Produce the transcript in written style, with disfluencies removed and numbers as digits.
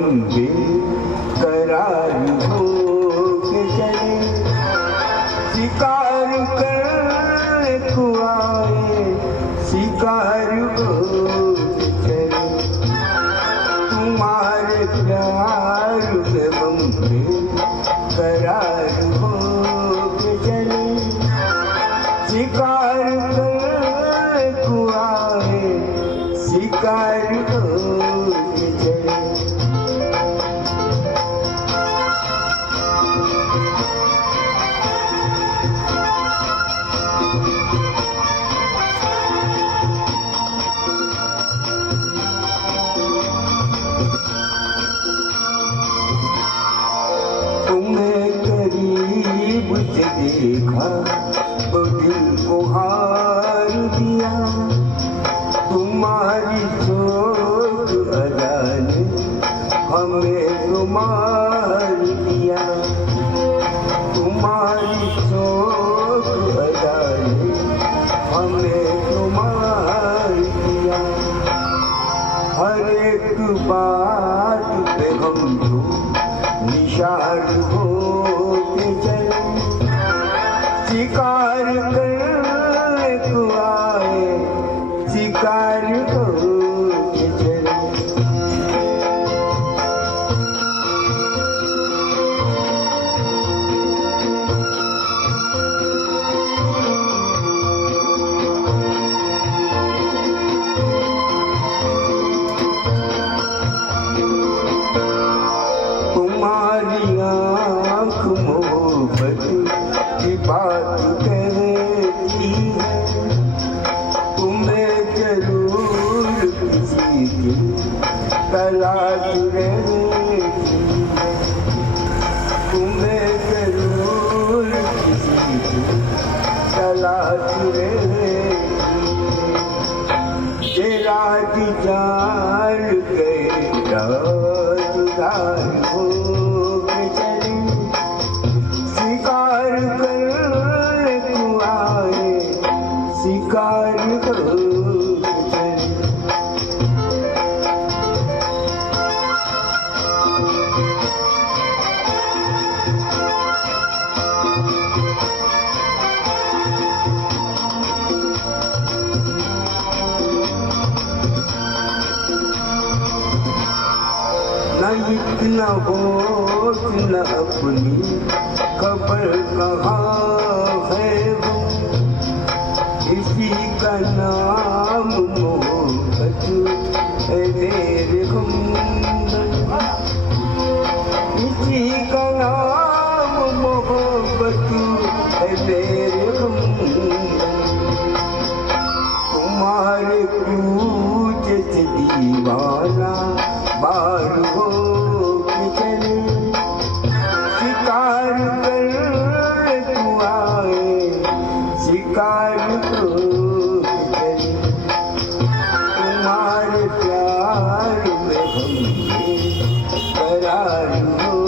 हम बेकरार हो के चले, शिकार कर को आए, शिकार हो के चले। तुम्हारे प्यार में हम बेकरार हो के चले, शिकार कर को आए, शिकार हो के चले। तुम्हें करीब से देखा तो दिल को हार दिया, तुम्हारी सोच अदा ने हमें तो मार दिया, तुम्हारी सोच अदा ने हमें तो मार दिया। हर एक बात पे हम तो निशार हो के चले, शिकार कर को आए, शिकार हो के चले। तुम्हारी आँख मोहब्बत की बात कहती है, तुम्हें जरूर किसी की तलाश रहती है, तुम्हें जरूर किसी की तलाश रहती है। तेरा दीदार गया जुदार हो के चले, शिकार कर को आए, शिकार हो के चले। न इतना होश न अपनी खबर कहाँ है वो, इसी का नाम मोहब्बत है मेरे हमदम, इसी का नाम मोहब्बत है मेरे हमदम। तुम्हारे पूछ से दीवाना बार हो के चले, शिकार कर को आए, शिकार हो के चले। तुम्हारे प्यार में हम बेकरार हो